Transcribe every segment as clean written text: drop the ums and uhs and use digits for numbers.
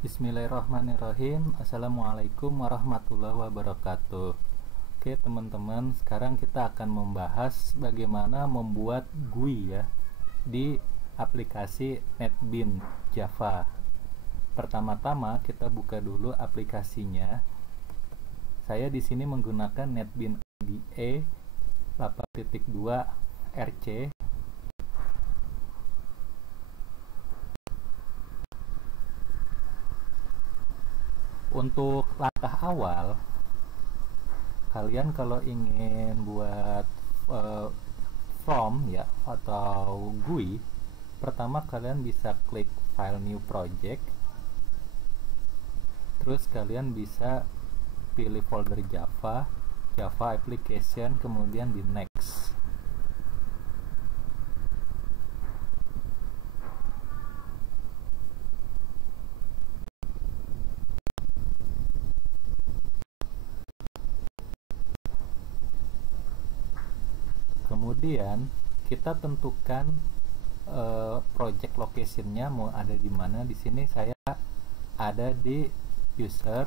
Bismillahirrahmanirrahim. Assalamualaikum warahmatullahi wabarakatuh. Oke teman-teman, sekarang kita akan membahas bagaimana membuat GUI ya di aplikasi NetBeans Java. Pertama-tama kita buka dulu aplikasinya. Saya di sini menggunakan NetBeans IDE 8.2 RC. Untuk langkah awal, kalian kalau ingin buat form ya atau GUI, pertama kalian bisa klik File New Project, terus kalian bisa pilih folder Java, Java Application, kemudian di Next. Kemudian kita tentukan project locationnya mau ada di mana. Di sini saya ada di user,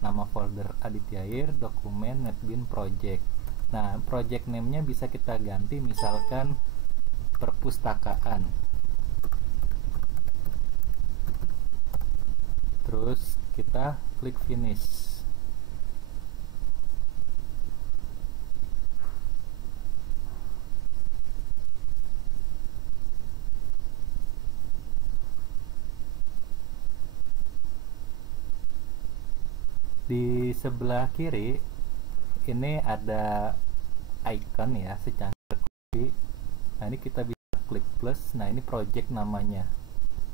nama folder Aditya Air, dokumen NetBeans project. Nah, project name-nya bisa kita ganti, misalkan perpustakaan. Terus kita klik finish. Di sebelah kiri ini ada icon ya secangkir kopi. Nah, ini kita bisa klik plus. Nah, ini project namanya.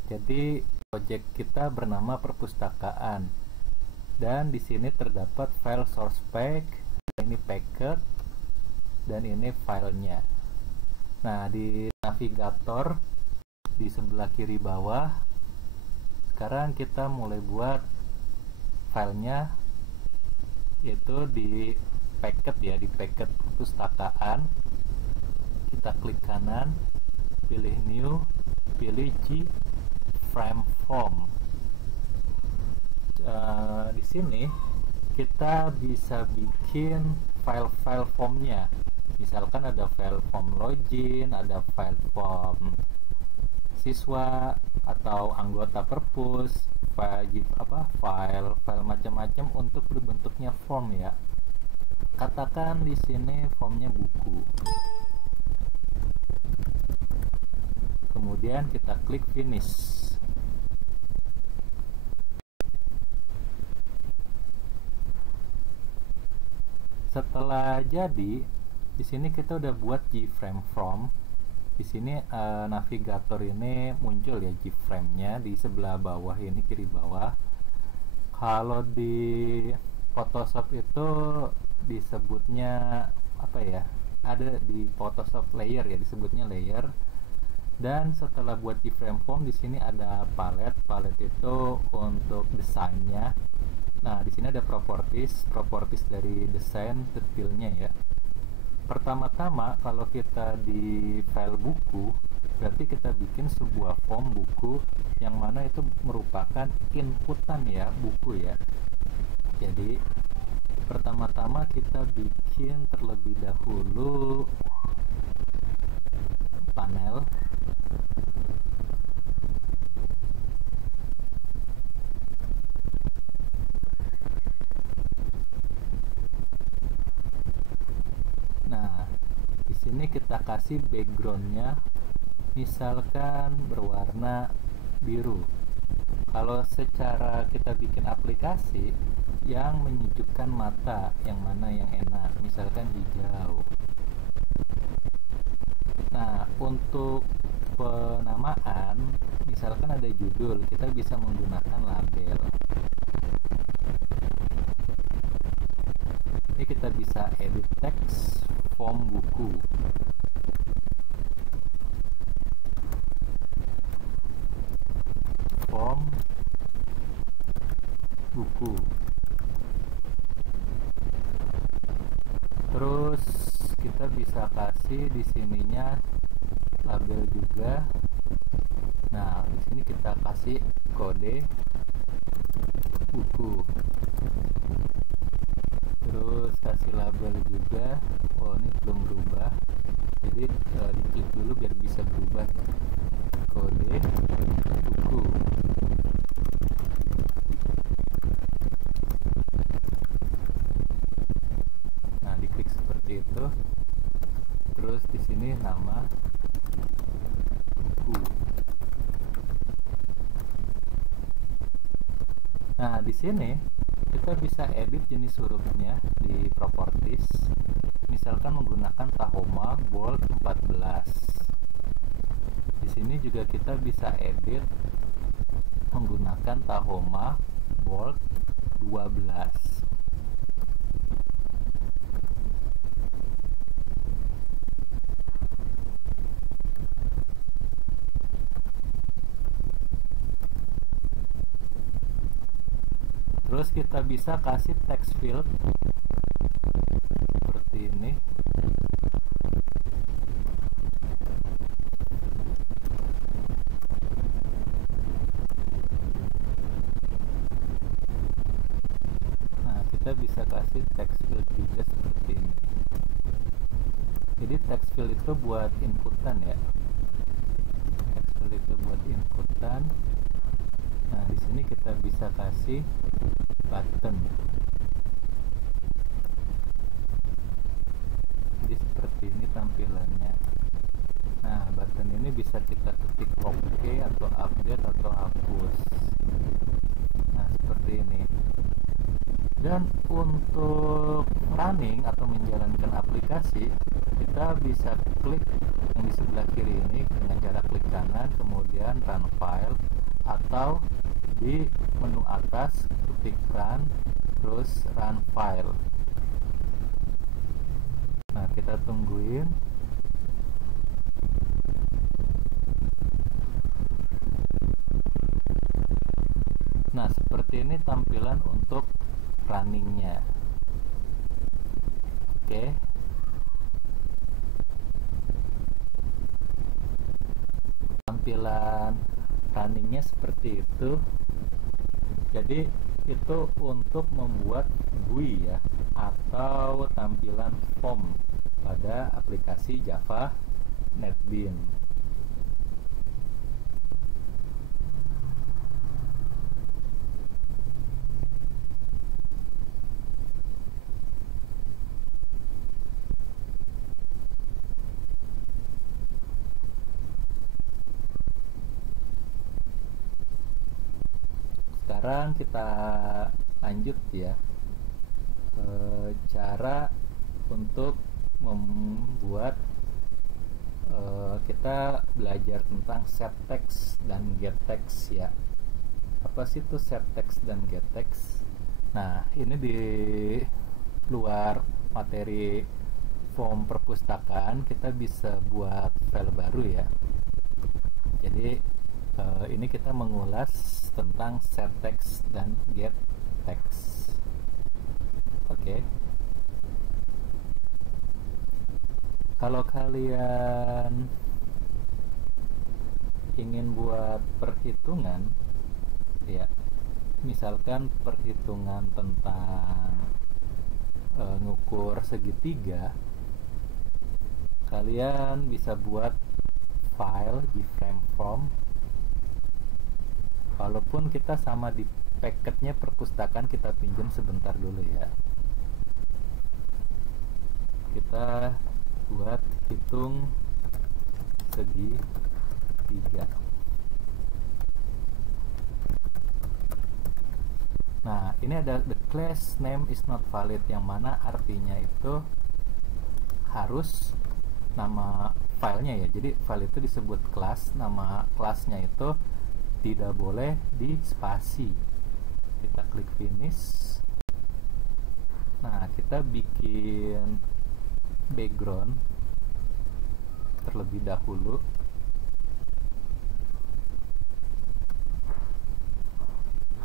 Jadi project kita bernama perpustakaan. Dan di sini terdapat file source pack, ini packet, dan ini filenya. Nah, di navigator di sebelah kiri bawah, sekarang kita mulai buat filenya, yaitu di packet ya, di packet perpustakaan. Kita klik kanan, pilih new, pilih G frame form. Di sini kita bisa bikin file-file formnya. Misalkan ada file form login, ada file form siswa atau anggota perpus, file macam-macam untuk berbentuknya form ya. Katakan di sini formnya buku. Kemudian kita klik finish. Setelah jadi, di sini kita udah buat G-frame form. Di sini navigator ini muncul ya G-frame-nya di sebelah bawah ini, kiri bawah. Kalau di Photoshop itu disebutnya apa ya? Ada di Photoshop layer ya, disebutnya layer. Dan setelah buat G-frame form, di sini ada palette. Palette itu untuk desainnya. Nah, di sini ada properties dari desain detailnya ya. Pertama-tama kalau kita di file buku, berarti kita bikin sebuah form buku yang mana itu merupakan inputan ya, buku ya. Jadi pertama-tama kita bikin terlebih dahulu panel. Ini kita kasih backgroundnya misalkan berwarna biru. Kalau secara kita bikin aplikasi yang menyejukkan mata, yang mana yang enak, misalkan hijau. Nah, untuk penamaan, misalkan ada judul, kita bisa menggunakan label. Ini kita bisa edit teks form buku. Form buku. Terus kita bisa kasih di sininya label juga. Nah, di sini kita kasih kode buku. Terus kasih label juga. Oh, ini belum berubah, jadi diklik dulu biar bisa berubah ya. Kode buku. Nah, diklik seperti itu. Terus di sini nama buku. Nah, di sini kita bisa edit jenis hurufnya di properties. Misalkan menggunakan Tahoma Bold 14. Di sini juga kita bisa edit menggunakan Tahoma Bold 12. Terus kita bisa kasih text field seperti ini. Nah, kita bisa kasih text field juga seperti ini. Jadi text field itu buat inputan ya. Text field itu buat inputan. Nah, di sini kita bisa kasih button. Jadi seperti ini tampilannya. Nah, button ini bisa kita ketik OK atau update atau hapus. Nah, seperti ini. Dan untuk running atau menjalankan aplikasi, kita bisa klik yang di sebelah kiri ini dengan cara klik kanan, kemudian run file, atau di menu atas ketik run, terus run file. Nah, kita tungguin. Nah, seperti ini tampilan untuk runningnya. Oke. Tampilan runningnya seperti itu. Jadi itu untuk membuat GUI ya, atau tampilan form pada aplikasi Java NetBeans. Sekarang kita lanjut ya, cara untuk membuat, kita belajar tentang set text dan get text ya. Apa sih itu set text dan get text? Nah, ini di luar materi form perpustakaan kita bisa buat file baru ya. Jadi ini kita mengulas tentang set text dan get text. Oke. Kalau kalian ingin buat perhitungan ya, misalkan perhitungan tentang ngukur segitiga, kalian bisa buat file gframe form. Walaupun kita sama di packetnya perpustakaan, kita pinjam sebentar dulu ya. Kita buat hitung segitiga. Nah, ini ada the class name is not valid, yang mana artinya itu harus nama filenya ya. Jadi file itu disebut class, nama kelasnya itu tidak boleh di spasi. Kita klik finish. Nah, kita bikin background terlebih dahulu.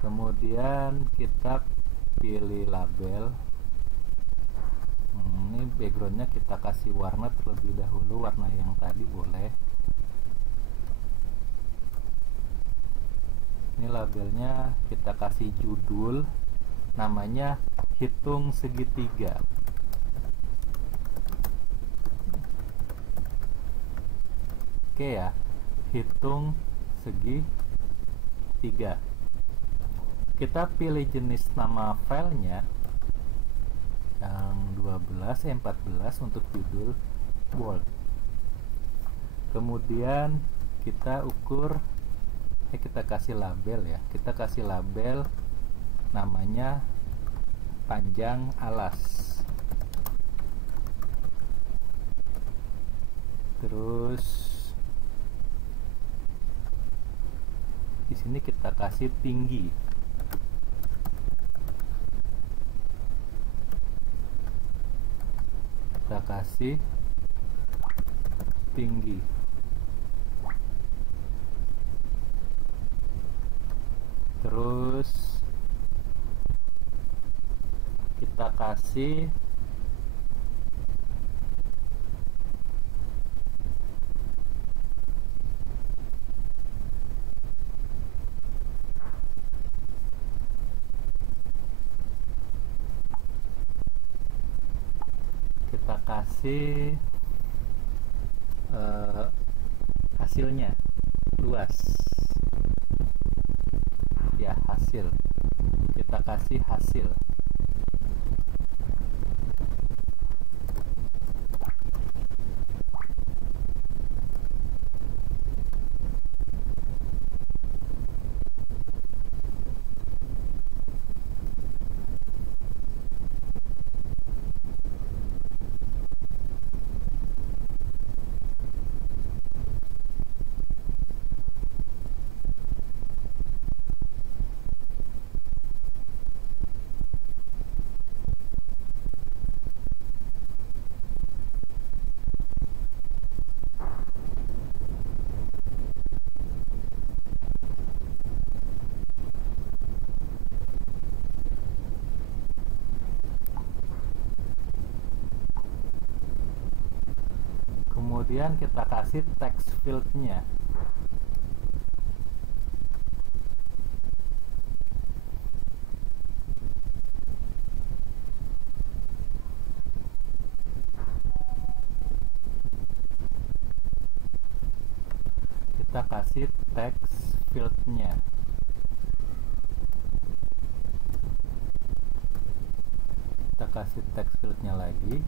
Kemudian kita pilih label. Ini backgroundnya kita kasih warna terlebih dahulu, warna yang tadi boleh. Ini labelnya kita kasih judul namanya hitung segitiga. Oke ya, hitung segitiga. Kita pilih jenis nama filenya yang 14 untuk judul bold. Kemudian kita ukur, kita kasih label ya. Kita kasih label namanya panjang alas. Terus di sini kita kasih tinggi. Kita kasih tinggi. Terus kita kasih hasilnya luas ya, hasil. Kita kasih hasil. Kemudian kita kasih text field-nya. Kita kasih text field-nya. Kita kasih text field-nya lagi.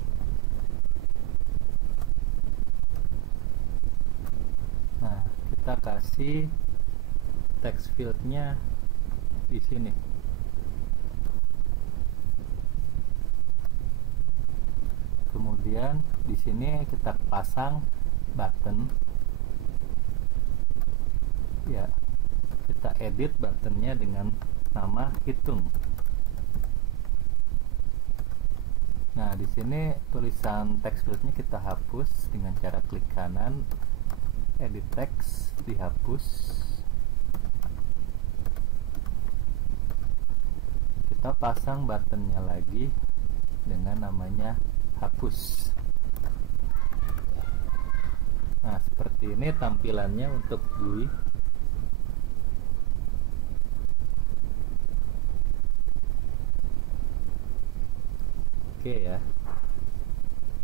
Nah, kita kasih text field-nya di sini. Kemudian di sini kita pasang button. Ya, kita edit buttonnya dengan nama hitung. Nah, di sini tulisan text field-nya kita hapus dengan cara klik kanan, edit text, dihapus. Kita pasang buttonnya lagi dengan namanya hapus. Nah, seperti ini tampilannya untuk GUI. Oke ya.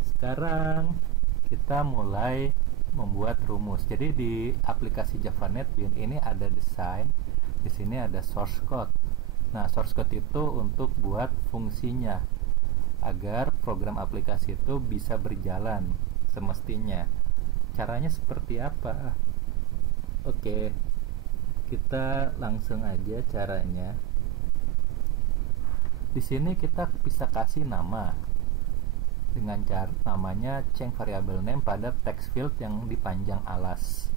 Sekarang kita mulai membuat rumus. Jadi di aplikasi Java NetBeans ini ada desain, di sini ada source code. Nah, source code itu untuk buat fungsinya agar program aplikasi itu bisa berjalan semestinya. Caranya seperti apa? Oke, kita langsung aja caranya. Di sini kita bisa kasih nama dengan cara namanya change variable name pada text field yang dipanjang alas.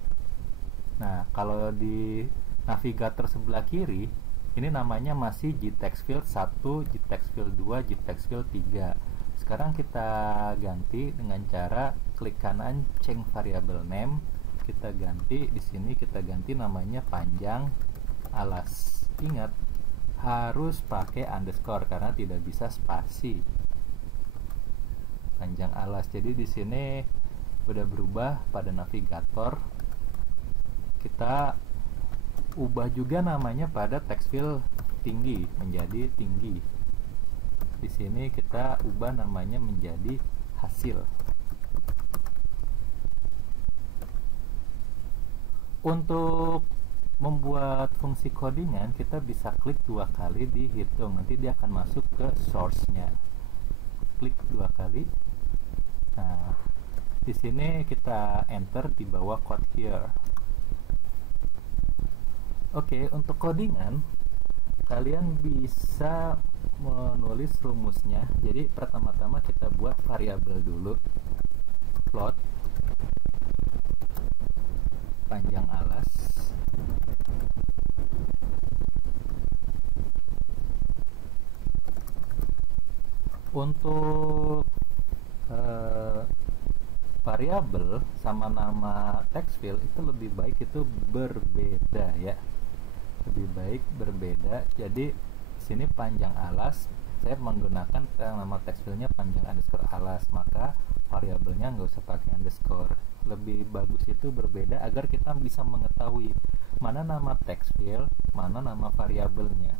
Nah, kalau di navigator sebelah kiri ini namanya masih JTextField 1, JTextField 2, JTextField 3. Sekarang kita ganti dengan cara klik kanan change variable name, kita ganti di sini, kita ganti namanya panjang alas. Ingat, harus pakai underscore karena tidak bisa spasi. Panjang alas. Jadi di sini udah berubah pada navigator. Kita ubah juga namanya pada text field tinggi menjadi tinggi. Di sini kita ubah namanya menjadi hasil. Untuk membuat fungsi codingan kita bisa klik 2 kali di hitung, nanti dia akan masuk ke source-nya. Klik 2 kali. Nah, di sini kita enter di bawah code here. Oke, untuk codingan kalian bisa menulis rumusnya. Jadi pertama-tama kita buat variabel dulu, float panjang alas, untuk variabel sama nama text field itu lebih baik itu berbeda ya, lebih baik berbeda. Jadi sini panjang alas, saya menggunakan nama text fieldnya panjang underscore alas, maka variabelnya nggak usah pakai underscore. Lebih bagus itu berbeda agar kita bisa mengetahui mana nama text field, mana nama variabelnya.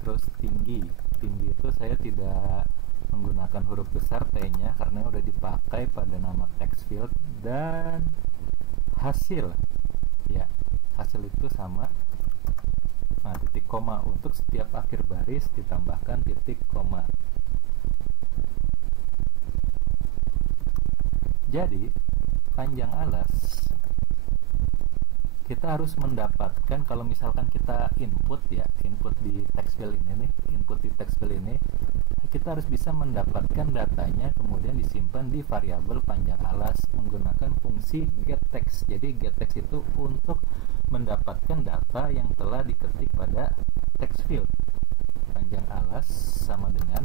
Terus tinggi itu saya tidak menggunakan huruf besar T-nya karena udah dipakai pada nama text field. Dan hasil ya, hasil itu sama. Nah, titik koma, untuk setiap akhir baris ditambahkan titik koma. Jadi panjang alas kita harus mendapatkan, kalau misalkan kita input ya, input di text field ini nih, input di text field ini, kita harus bisa mendapatkan datanya kemudian disimpan di variabel panjang alas menggunakan fungsi getText. Jadi getText itu untuk mendapatkan data yang telah diketik pada text field. Panjang alas sama dengan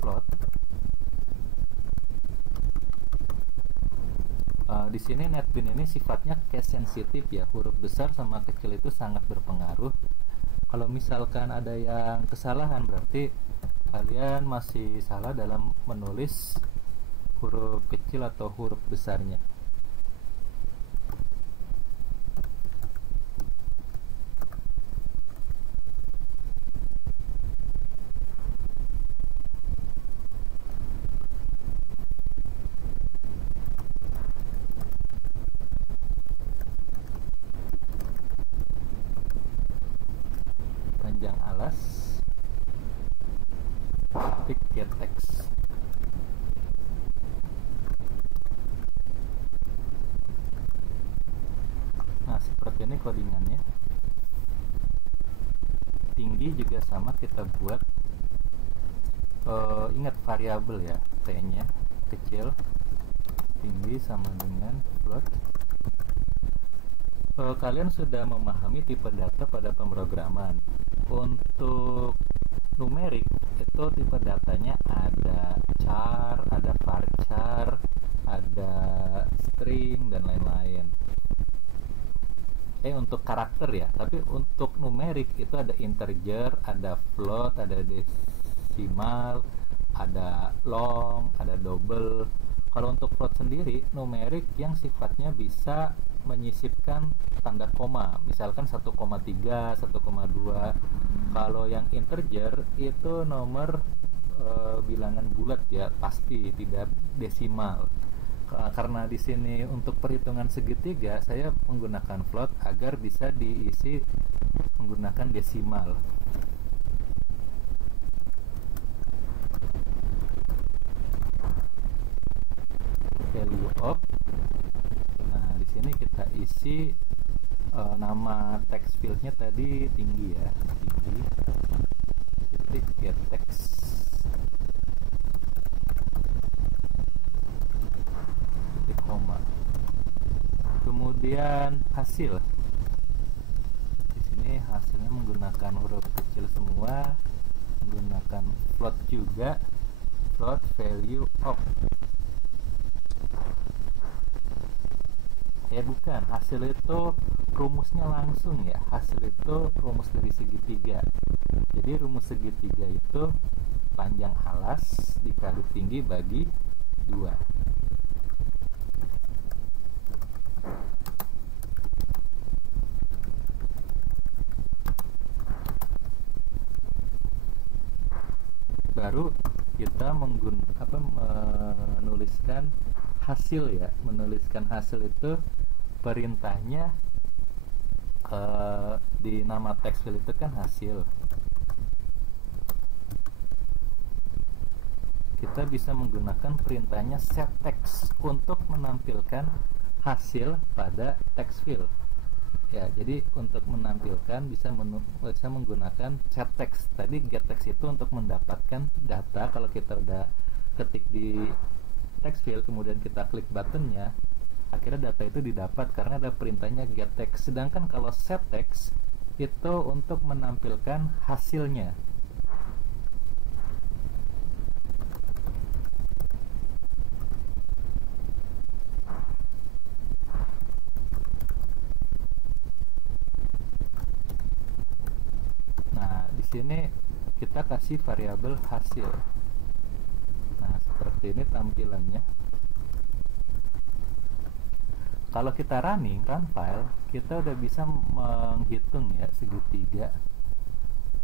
float. Di sini NetBeans ini sifatnya case sensitif ya, huruf besar sama kecil itu sangat berpengaruh. Kalau misalkan ada yang kesalahan berarti kalian masih salah dalam menulis huruf kecil atau huruf besarnya. Panjang alas ketik getText. Nah, seperti ini codingannya. Tinggi juga sama, kita buat ingat variabel ya, T-nya kecil, tinggi sama dengan float. Kalian sudah memahami tipe data pada pemrograman. Untuk numerik itu tipe datanya ada char, ada varchar, ada string dan lain-lain. Untuk karakter ya, tapi untuk numerik itu ada integer, ada float, ada desimal, ada long, ada double. Kalau untuk float sendiri, numerik yang sifatnya bisa menyisipkan tanda koma, misalkan 1,3, 1,2. Kalau yang integer itu nomor bilangan bulat ya, pasti tidak desimal. Karena di sini untuk perhitungan segitiga saya menggunakan float agar bisa diisi menggunakan desimal. Value of. Nah, di sini kita isi nama text fieldnya tadi tinggi ya, tinggi titik getText. Koma. Kemudian hasil. Di sini hasilnya menggunakan huruf kecil semua, menggunakan float juga, float value of. Bukan, hasil itu rumusnya langsung ya, hasil itu rumus dari segitiga. Jadi rumus segitiga itu panjang alas dikali tinggi bagi 2. baru kita menuliskan hasil ya. Menuliskan hasil itu perintahnya di nama text field itu kan hasil. Kita bisa menggunakan perintahnya setText untuk menampilkan hasil pada text field. Ya, jadi untuk menampilkan bisa menggunakan setText. Tadi getText itu untuk mendapatkan data. Kalau kita udah ketik di text field kemudian kita klik buttonnya, akhirnya data itu didapat karena ada perintahnya getText. Sedangkan kalau setText itu untuk menampilkan hasilnya. Sini kita kasih variabel hasil. Nah, seperti ini tampilannya. Kalau kita run file, kita udah bisa menghitung ya segitiga.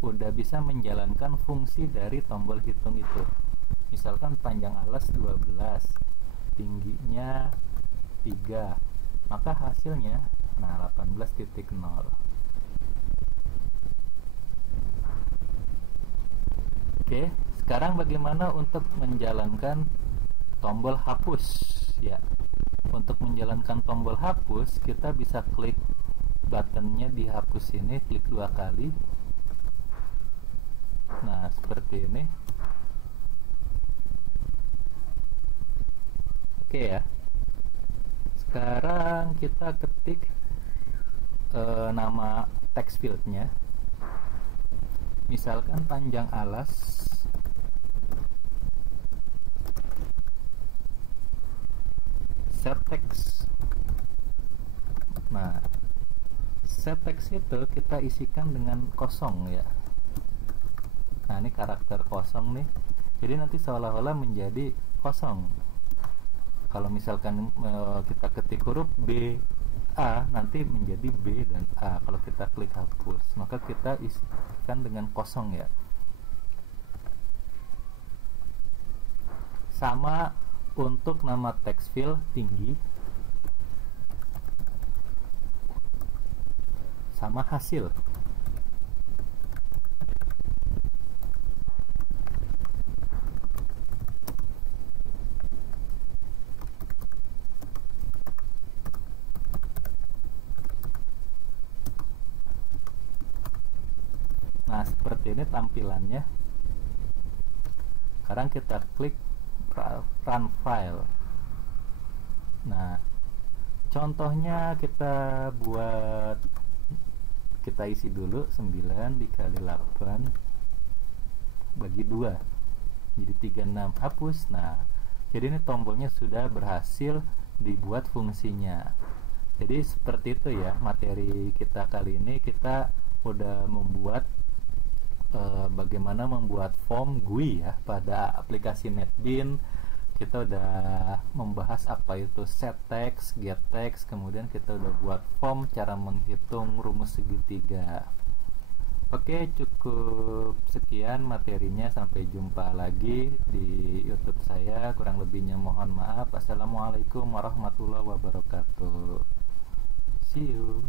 Udah bisa menjalankan fungsi dari tombol hitung itu. Misalkan panjang alas 12, tingginya 3, maka hasilnya 18.0. Oke, sekarang bagaimana untuk menjalankan tombol hapus ya. Untuk menjalankan tombol hapus, kita bisa klik buttonnya di hapus ini, klik 2 kali. Nah, seperti ini. Oke ya. Sekarang kita ketik nama text fieldnya. Misalkan panjang alas setText. Nah, setText itu kita isikan dengan kosong ya. Nah, ini karakter kosong nih. Jadi nanti seolah-olah menjadi kosong. Kalau misalkan kita ketik huruf B, A, nanti menjadi B dan A. Kalau kita klik hapus, maka kita isikan dengan kosong ya. Sama untuk nama text field tinggi sama hasil. Nah, seperti ini tampilannya. Sekarang kita klik run file. Nah, contohnya kita isi dulu 9 dikali 8 bagi 2 jadi 36, hapus. Nah, jadi ini tombolnya sudah berhasil dibuat fungsinya. Jadi seperti itu ya materi kita kali ini. Kita udah membuat bagaimana membuat form GUI ya pada aplikasi NetBeans. Kita udah membahas apa itu setText, getText, kemudian kita udah buat form, cara menghitung rumus segitiga. Oke, cukup sekian materinya. Sampai jumpa lagi di YouTube saya. Kurang lebihnya mohon maaf. Assalamualaikum warahmatullahi wabarakatuh. See you.